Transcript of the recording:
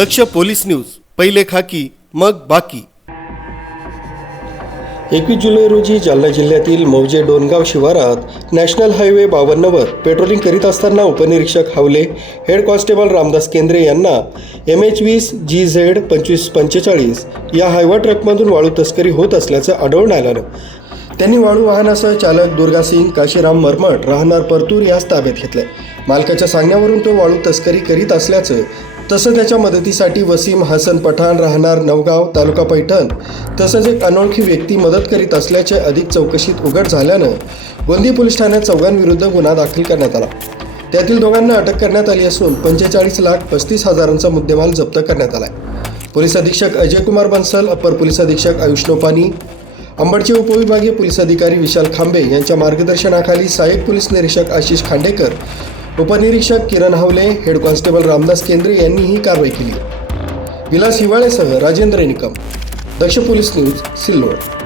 दक्ष police news पहिले खाकी मग बाकी. एकवीस जुलै रोजी जालना जिल्ह्यातील मौजे डोनगाव शिवारात नॅशनल हायवे बावन्नवर पेट्रोलिंग करीत असताना उपनिरीक्षक हावले. हेड कॉन्स्टेबल रामदास केंद्रे यांना एम एच वीस जी झेड पंचवीस पंचेचाळीस या हायवा ट्रकमधून वाळू तस्करी होत असल्याचं आढळून आल्यानं त्यांनी वाळू वाहनासह चालक दुर्गा सिंग काशीराम मरमट राहणार परतूर यास ताब्यात घेतलं मालकाच्या सांगण्यावरून तो वाळू तस्करी करीत असल्याचं तसं त्याच्या मदतीसाठी वसीम हसन पठाण राहणार नवगाव तालुका पैठण. तसंच एक अनोळखी व्यक्ती मदत करीत असल्याचे अधिक चौकशीत उघड झाल्यानं गोंदी पोलीस ठाण्यात चौघांविरुद्ध गुन्हा दाखल करण्यात आला. त्यातील दोघांना अटक करण्यात आली असून पंचेचाळीस लाख पस्तीस हजारांचा मुद्देमाल जप्त करण्यात आला आहे पोलीस अधीक्षक अजय कुमार बन्सल अपर पोलीस अधीक्षक आयुष नोपानी अंबडचे उपविभागीय पोलीस अधिकारी विशाल खांबे यांच्या मार्गदर्शनाखाली सहाय्यक पोलीस निरीक्षक आशिष खांडेकर उपनिरीक्षक किरण हावले हेड कॉन्स्टेबल रामदास केंद्रे यांनी ही कारवाई केली. विलास हिवाळेसह राजेंद्र निकम दक्ष पोलीस न्यूज सिल्लोड.